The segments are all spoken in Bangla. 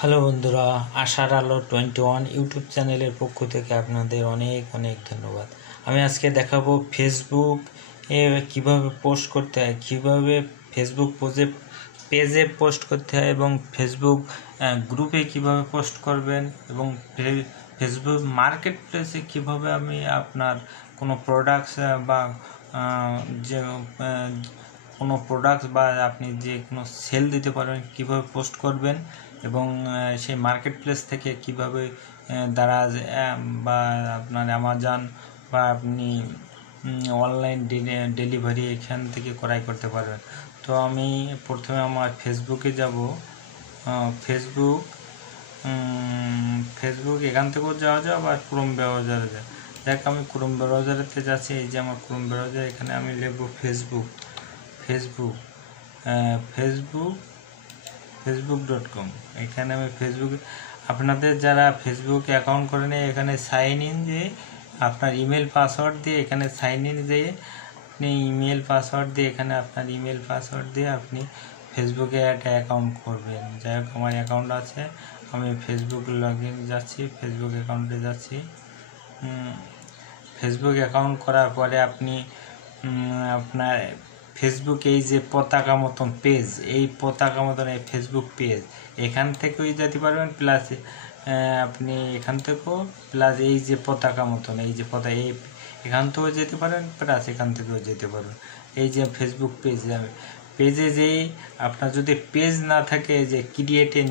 হ্যালো বন্ধুরা, আশার আলো 21 ইউটিউব চ্যানেলের পক্ষ থেকে আপনাদের অনেক অনেক ধন্যবাদ। আমি আজকে দেখাবো ফেসবুক কিভাবে পোস্ট করতে হয়, কিভাবে ফেসবুক পেজে পোস্ট করতে হয় এবং ফেসবুক গ্রুপে কিভাবে পোস্ট করবেন এবং ফেসবুক মার্কেট প্লেসে কীভাবে আমি আপনার কোনো প্রোডাক্টস বা যে কোনো প্রোডাক্টস বা আপনি যে কোনো সেল দিতে পারবেন কীভাবে পোস্ট করবেন এবং সেই মার্কেট প্লেস থেকে কীভাবে দারাজ বা আপনার অ্যামাজন বা আপনি অনলাইন ডেলিভারি এখান থেকে ক্রয় করতে পারবেন। তো আমি প্রথমে আমার ফেসবুকে যাব। ফেসবুক এখান থেকেও যাওয়া যায় বা ক্রোম ব্রাউজারে যায়। দেখ আমি ক্রোম ব্রাউজারেতে যাচ্ছি। এই যে আমার ক্রোম ব্রাউজার, এখানে আমি লিখব facebook.com। এখানে আমি আপনাদের যারা ফেসবুক অ্যাকাউন্ট করে নেয় এখানে সাইন ইন দিয়ে আপনার ইমেল পাসওয়ার্ড দিয়ে এখানে সাইন ইন দিয়ে আপনি ইমেল পাসওয়ার্ড দিয়ে এখানে আপনার ইমেল পাসওয়ার্ড দিয়ে আপনি ফেসবুকে একটা অ্যাকাউন্ট করবেন। যাই হোক আমার অ্যাকাউন্ট আছে, আমি ফেসবুক লগ ইন যাচ্ছি, ফেসবুক অ্যাকাউন্টে যাচ্ছি। ফেসবুক অ্যাকাউন্ট করার পরে আপনি আপনার ফেসবুক এই যে পতাকা মতন পেজ, এই পতাকা মতন এই ফেসবুক পেজ এখান থেকেও যেতে পারবেন, প্লাস আপনি এখান থেকেও প্লাস এই যে পতাকা মতন এই যে এখান থেকেও যেতে পারেন, প্লাস এখান থেকেও যেতে পারবেন। এই যে ফেসবুক পেজে যে আপনার যদি পেজ না থাকে, যে ক্রিয়েট এ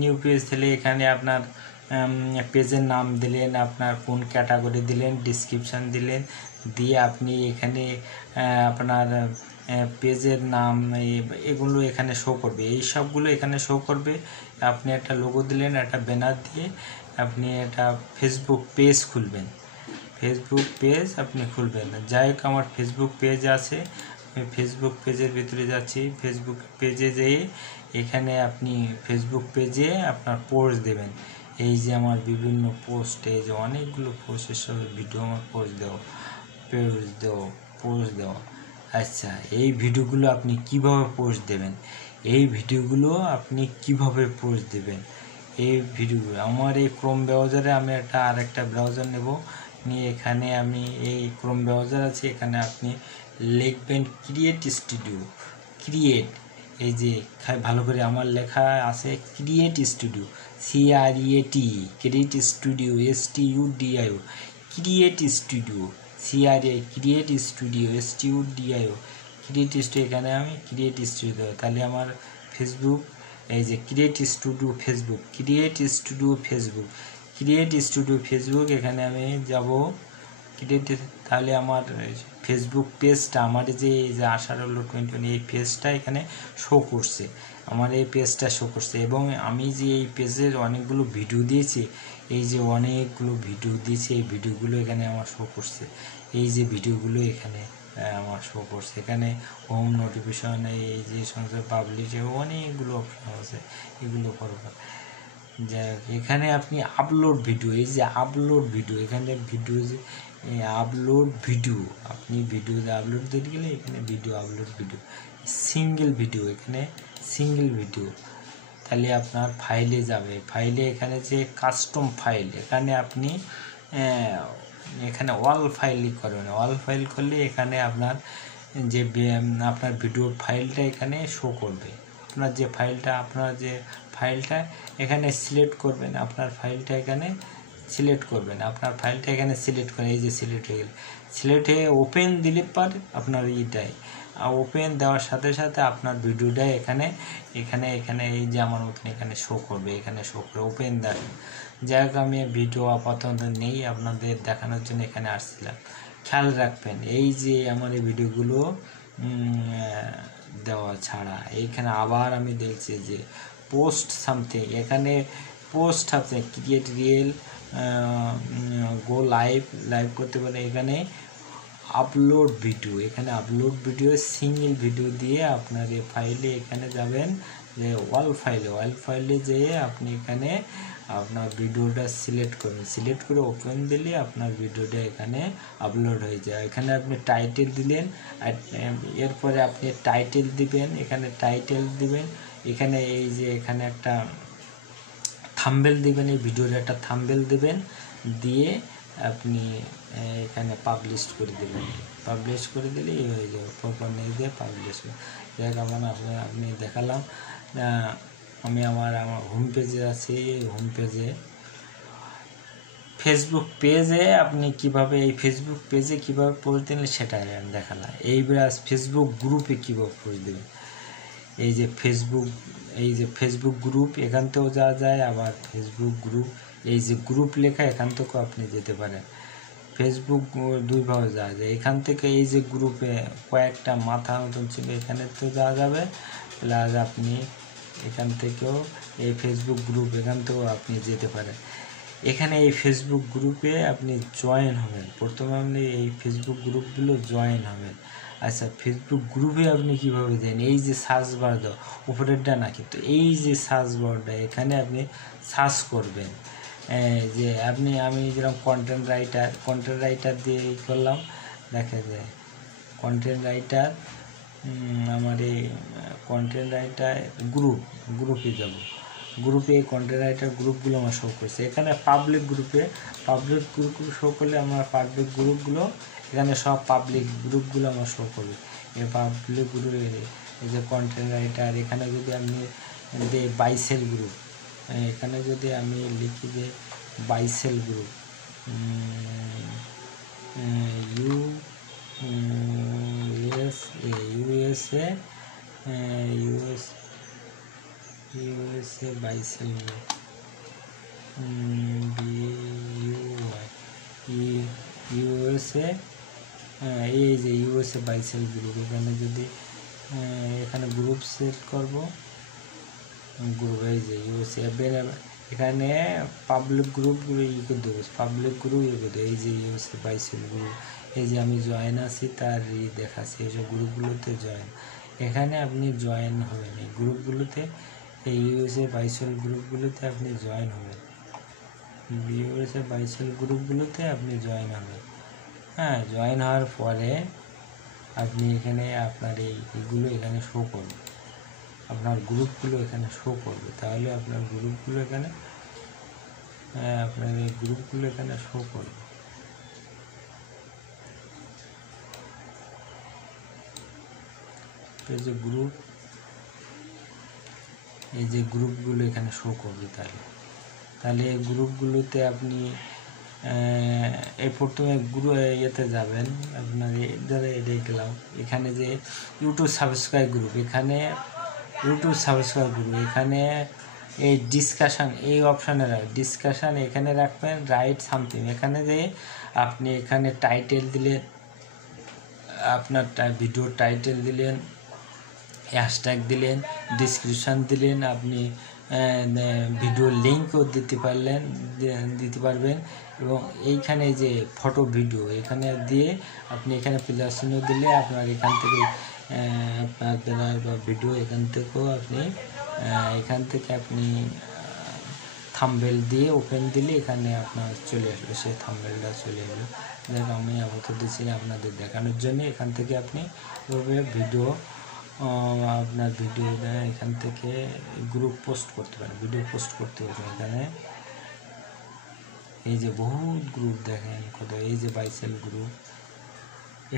নিউ পেজ দিলে এখানে আপনার পেজের নাম দিলেন, আপনার কোন ক্যাটাগরি দিলেন, ডিসক্রিপশান দিলেন, দিয়ে আপনি এখানে আপনার পেজের নাম এগুলো এখানে শো করবে, এই সবগুলো এখানে শো করবে। আপনি একটা লোগো দিলেন, একটা ব্যানার দিয়ে আপনি একটা ফেসবুক পেজ খুলবেন, আপনি খুলবেন। যাই হোক আমার ফেসবুক পেজ আছে, আমি ফেসবুক পেজের ভিতরে যাচ্ছি। ফেসবুক পেজে যেয়ে এখানে আপনি ফেসবুক পেজে আপনার পোস্ট দেবেন। এই যে আমার বিভিন্ন পোস্ট, এই যে অনেকগুলো পোস্টের সব ভিডিও আমার পোস্ট দেওয়া। আচ্ছা, এই ভিডিওগুলো আপনি কিভাবে পোস্ট দেবেন, এই ভিডিওগুলো আমার এই ক্রোম ব্রাউজারে আমি আরেকটা ব্রাউজার নেব, নিয়ে এখানে আমি এই ক্রোম ব্রাউজার আছে, এখানে আপনি লিখবেন ক্রিয়েট, এই যে ভালো করে আমার লেখা আছে ক্রিয়েট স্টুডিও, ক্রিয়েট স্টুডিও এখানে আমি ক্রিয়েট স্টুডিও দেবো। তাহলে আমার ফেসবুক এই যে ক্রিয়েট স্টুডিও ফেসবুক এখানে আমি যাব তাহলে আমার ফেসবুক পেজটা, আমার যে আশার আলো 21 এই পেজটা এখানে শো করছে, এবং আমি যে এই পেজের অনেকগুলো ভিডিও দিয়েছি, এই ভিডিওগুলো এখানে আমার শো করছে, এই যে ভিডিওগুলো এখানে আমার শো করছে। এখানে হোম নোটিফিকেশন, এই যে সমস্ত পাবলিশ, অনেকগুলো অপশন আছে, এগুলো করবেন। যাই হোক এখানে আপনি আপলোড ভিডিও, এই যে আপলোড ভিডিও, এখানে আপনি ভিডিওতে আপলোড দিতে গেলে এখানে আপলোড ভিডিও, সিঙ্গেল ভিডিও, তাহলে আপনার ফাইলে যাবে। এখানে যে কাস্টম ফাইল, এখানে আপনি এখানে অল ফাইল করবেন। অল ফাইল করলে এখানে আপনার যে আপনার ভিডিওর ফাইলটা এখানে শো করবে। আপনার যে ফাইলটা এখানে সিলেক্ট করবেন, আপনার ফাইলটা এখানে সিলেক্ট করবেন, এই যে সিলেক্ট হয়ে গেলে, সিলেক্ট হয়ে ওপেন দিলে পর আপনার ওপেন দেওয়ার সাথে সাথে আপনার ভিডিওটা এখানে এই যে আমার মতন এখানে শো করবে, ওপেন দেখেন। যাই হোক আমি ভিডিও আপাতত নেই, আপনাদের দেখানোর জন্য এখানে আসছিলাম। খেয়াল রাখবেন এই যে আমার এই ভিডিওগুলো দেওয়া ছাড়া এইখানে আবার আমি দেখছি যে পোস্ট সামথিং, এখানে পোস্ট আছে ক্রিয়েট রিয়েল, গো লাইভ করতে পারে। এখানে আপলোড ভিডিও, সিঙ্গেল ভিডিও দিয়ে আপনার এই ফাইলে এখানে যাবেন, যে ওয়াল ফাইলে যেয়ে আপনি এখানে আপনার ভিডিওটা সিলেক্ট করে ওপেন দিলে আপনার ভিডিওটা এখানে আপলোড হয়ে যায়। এখানে আপনি টাইটেল দিলেন, এরপরে আপনি টাইটেল দিবেন, এখানে টাইটেল দিবেন, এখানে এই যে এখানে একটা থাম্বনেল দিবেন, এই ভিডিওর একটা থাম্বনেল দিবেন, দিয়ে আপনি এখানে পাবলিশ করে দেবেন। পাবলিশ করে দিলেই হয়ে যাবে, পরপর নিয়ে দিয়ে পাবলিশ দেখ আপনি দেখালাম। আমি আমার হোম পেজে আছি। হোম পেজে ফেসবুক পেজে আপনি কিভাবে এই ফেসবুক পেজে কীভাবে পোস্ট দিলেন সেটাই আমি দেখালাম। এইবার ফেসবুক গ্রুপে কীভাবে পোস্ট দেবেন, এই যে ফেসবুক গ্রুপ এখান থেকেও যাওয়া যায়, আবার ফেসবুক গ্রুপ এই যে গ্রুপ লেখা এখান থেকেও আপনি যেতে পারেন। ফেসবুক দুইভাবে যাওয়া যায়, এখান থেকে এই যে গ্রুপে কয়েকটা মাথা মতন ছিল এখানে তো যাওয়া যাবে, প্লাস আপনি এখান থেকেও এই ফেসবুক গ্রুপ এখান থেকেও আপনি যেতে পারেন। এখানে এই ফেসবুক গ্রুপে আপনি জয়েন হবেন, প্রথমে আপনি এই ফেসবুক গ্রুপগুলো জয়েন হবেন। আচ্ছা, ফেসবুক গ্রুপে আপনি কীভাবে দেন, এই যে সার্চ বার দাও উপরেরটা না, কিন্তু এই যে সার্চ বারটা এখানে আপনি সার্চ করবেন। যে আমি যেরকম কন্টেন্ট রাইটার দিয়ে করলাম, দেখা যায় কন্টেন্ট রাইটার, আমার এই কন্টেন্ট রাইটার গ্রুপে যাব, গ্রুপে এই কন্টেন্ট রাইটার গ্রুপগুলো আমার শো করছে। এখানে পাবলিক গ্রুপ শো করলে আমার পাবলিক গ্রুপগুলো এখানে সব পাবলিক গ্রুপগুলো আমার শো করবে। এই পাবলিক গ্রুপে এই যে কন্টেন্ট রাইটার, এখানে যদি আপনি বাইসেল গ্রুপ, এখানে যদি আমি লিখি যে বাইসেল গ্রুপ, ইউএসএ বাইসেল গ্রুপ, ইউএসএ, এই যে ইউএসএ বাইসেল গ্রুপ, এখানে যদি এখানে গ্রুপ সেট করব, গ্রুপ এই যে ইউএসএ, এখানে পাবলিক গ্রুপগুলো করে দেবো, পাবলিক গ্রুপ করে দেবো, এই যে ইউএসএ বাইসেল গ্রুপ, এই যে আমি জয়েন আছি তার দেখাচ্ছি, এইসব গ্রুপগুলোতে জয়েন, এখানে আপনি জয়েন হবেন এই গ্রুপগুলোতে, এই ইউএসএ বাইসেল গ্রুপগুলোতে আপনি জয়েন হবেন, ইউএসএ বাইসেল গ্রুপগুলোতে আপনি জয়েন হবেন। হ্যাঁ, জয়েন হওয়ার পরে আপনি এখানে আপনার এইগুলো এখানে শো করবে, আপনার গ্রুপগুলো এখানে শো করবে, তাহলে আপনার গ্রুপগুলো এখানে শো করবে। এই যে গ্রুপ, এই যে গ্রুপগুলো এখানে শো করবে, তাহলে এই গ্রুপগুলোতে আপনি এই প্রথমে ইয়েতে যাবেন, আপনার ধরে দেখলাম এখানে যে ইউটিউব সাবস্ক্রাইব গ্রুপ, এখানে এখানে এই ডিসকাশান, এই অপশানে ডিসকাশান এখানে রাখবেন, রাইট সামথিং, এখানে যে আপনি এখানে টাইটেল দিলেন, আপনার ভিডিওর টাইটেল দিলেন, হ্যাশট্যাগ দিলেন, ডিসক্রিপশান দিলেন, আপনি ভিডিও লিঙ্কও দিতে পারবেন, এবং এইখানে যে ফটো ভিডিও এখানে দিয়ে আপনি এখানে প্লাস চিহ্ন দিলে আপনার এখান থেকে আপনার বা ভিডিও এখান থেকে আপনি থাম্বনেল দিয়ে ওপেন দিলে এখানে আপনার চলে আসবে, সেই থাম্বনেলটা চলে আসবে। দেখ আমি আপাতত দিচ্ছি আপনাদের দেখানোর জন্য, এখান থেকে আপনি এভাবে ভিডিও আপনার ভিডিও এখান থেকে গ্রুপ পোস্ট করতে পারেন, ভিডিও পোস্ট করতে হবে। এখানে এই যে বহুত গ্রুপ দেখেন কত, এই যে বাইসেল গ্রুপ,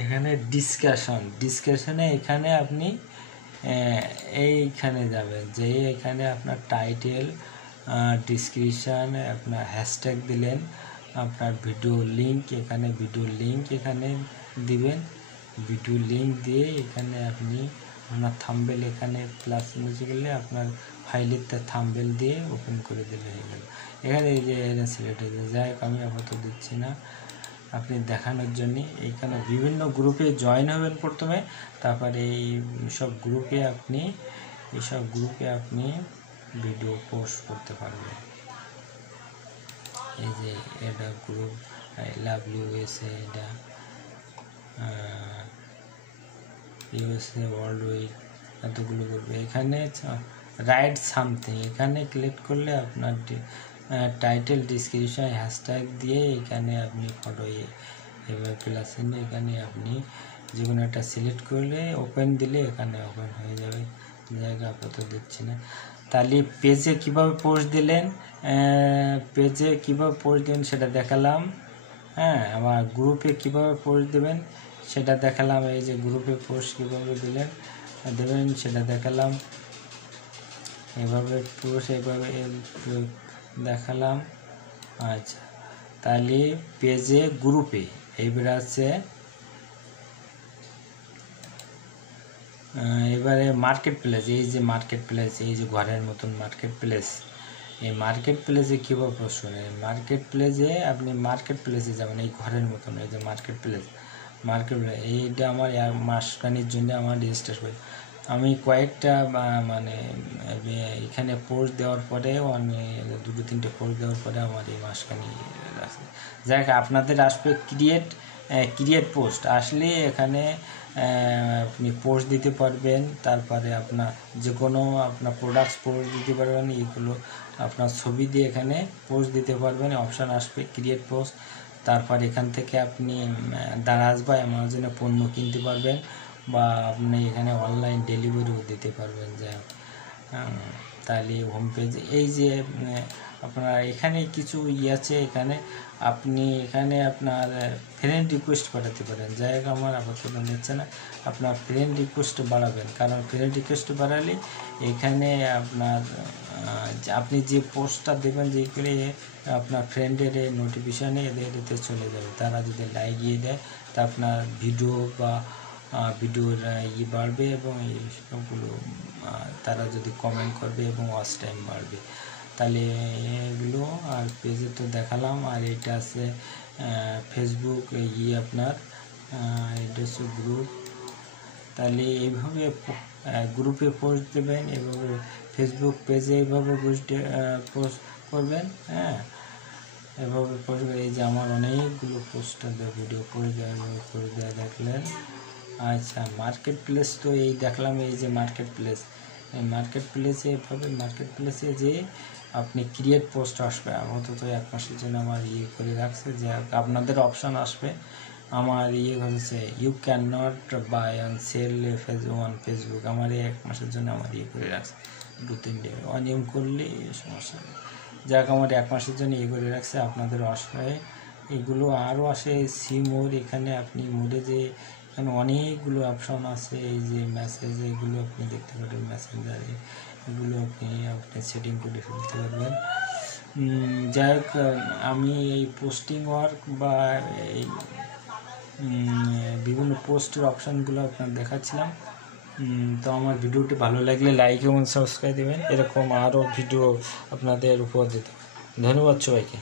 এখানে ডিসকাশনে এখানে আপনি এইখানে যাবেন, যে এখানে আপনার টাইটেল, ডিসক্রিপশান, আপনার হ্যাশট্যাগ দিলেন, আপনার ভিডিও লিঙ্ক এখানে দিবেন, ভিডিও লিঙ্ক দিয়ে এখানে আপনি আপনার থাম্বনেল এখানে প্লাস নিচে গেলে আপনার ফাইলের থাম্বনেল দিয়ে ওপেন করে দিলে হয়ে গেল। এখানে এই যে সিলেক্ট হয়ে যায়, যাই হোক আমি আপাতত দিচ্ছি না, আপনি দেখানোর জন্য। এইখানে বিভিন্ন গ্রুপে জয়েন হবেন প্রথমে, তারপরে এই সব গ্রুপে আপনি ভিডিও পোস্ট করতে পারবেন। এই যে এটা গ্রুপ আই লাভ ইউএসএ, এটা ইউএসএ ওয়ার্ল্ড উইক, এতগুলো করবে। এখানে রাইট সামথিং এখানে ক্লিক করলে আপনার টাইটেল, ডিসক্রিপশন, হ্যাশট্যাগ দিয়ে এখানে আপনি ফটো এবার প্লাস এখানে আপনি যে কোনো একটা সিলেক্ট করলে ওপেন দিলে এখানে ওপেন হয়ে যাবে। জায়গা আপাতত দিচ্ছি না। তাহলে পেজে কিভাবে পোস্ট দিলেন, পেজে কিভাবে পোস্ট দিলেন সেটা দেখালাম। হ্যাঁ, আবার গ্রুপে কিভাবে পোস্ট দেবেন সেটা দেখালাম। এই যে গ্রুপে পোস্ট কিভাবে দেবেন সেটা দেখালাম। এভাবে পোস্ট এভাবে দেখালাম। আচ্ছা, তাহলে পেজে গ্রুপে এইবার আছে এবারে মার্কেট প্লেস। এই যে মার্কেট প্লেস, এই যে ঘরের মতন মার্কেট প্লেস, এই মার্কেট প্লেসে কীভাবে পোস্ট করেন? মার্কেট প্লেসে আপনি মার্কেট প্লেসে যাবেন, এই ঘরের মতন এই যে মার্কেট প্লেস, এইটা আমার মাসখানির জন্য আমার রেজিস্টার করে আমি কয়েকটা মানে এখানে পোস্ট দেওয়ার পরে আমি 2-3টে পোস্ট দেওয়ার পরে আমার এই মাসখানি আসবে। যাই হোক, আপনাদের আসবে ক্রিয়েট পোস্ট আসলে এখানে আপনি পোস্ট দিতে পারবেন। তারপরে আপনার যে কোনো আপনার প্রোডাক্টস পোস্ট দিতে পারবেন। এইগুলো আপনার ছবি দিয়ে এখানে পোস্ট দিতে পারবেন। অপশান আসবে ক্রিয়েট পোস্ট। তারপর এখান থেকে আপনি দারাজ বা অ্যামাজনে পণ্য কিনতে পারবেন, বা আপনি এখানে অনলাইন ডেলিভারিও দিতে পারবেন। যাই হোক, তাহলে হোম পেজে এই যে আপনার এখানে কিছু আছে, এখানে আপনি এখানে আপনার ফ্রেন্ড রিকোয়েস্ট পাঠাতে পারেন। যাই হোক, আমার আপাতত নিচ্ছে না, আপনার ফ্রেন্ড রিকোয়েস্ট বাড়াবেন, কারণ ফ্রেন্ড রিকোয়েস্ট বাড়ালে এখানে আপনার আপনি যে পোস্টটা দেবেন যেগুলি আপনার ফ্রেন্ডের নোটিফিকেশানে এদেরতে চলে যাবে। তারা যদি লাইক দিয়ে দেয় তা আপনার ভিডিও বা ভিডিওর বাড়বে, এবং এই সবগুলো তারা যদি কমেন্ট করবে এবং ওয়াচ টাইম বাড়বে। তাহলে এগুলো আর পেজে তো দেখালাম। আর এটা আছে ফেসবুক আপনার এটা হচ্ছে গ্রুপ। তাহলে এইভাবে গ্রুপে পোস্ট দেবেন, এইভাবে ফেসবুক পেজে এইভাবে পোস্ট করবেন। হ্যাঁ, এভাবে পোস্ট। এই যে আমার অনেকগুলো পোস্টার ভিডিও করে দেওয়া দেখলেন। আচ্ছা, মার্কেট প্লেস তো এই দেখলাম। এই যে মার্কেট প্লেস, এই মার্কেট প্লেসে এভাবে মার্কেট প্লেসে যে আপনি ক্রিয়েট পোস্ট আসবে। আপাতত 1 মাসের জন্য আমার করে রাখছে, যে আপনাদের অপশান আসবে। আমার হচ্ছে you can not buy and sell on Facebook. আমার 1 মাসের জন্য আমার করে রাখছে। 2-3টে অনিয়ম করলে সমস্যা নেই। যাক, আমার 1 মাসের জন্য করে রাখছে। আপনাদের আসবে এগুলো আরও আসে মোর। এখানে আপনি মোড়ে যে এখানে অনেকগুলো অপশন আছে। এই যে মেসেজ, এগুলো আপনি দেখতে পারেন মেসেঞ্জারে, এগুলো আপনি সেটিং করে ফেলতে পারবেন। যাই হোক, আমি এই পোস্টিং ওয়ার্ক বা এই বিভিন্ন পোস্টের অপশানগুলো আপনার দেখাচ্ছিলাম। তো আমার ভিডিওটি ভালো লাগলে লাইক এবং সাবস্ক্রাইব দেবেন। এরকম আরও ভিডিও আপনাদের উপর দিতে। ধন্যবাদ সবাইকে।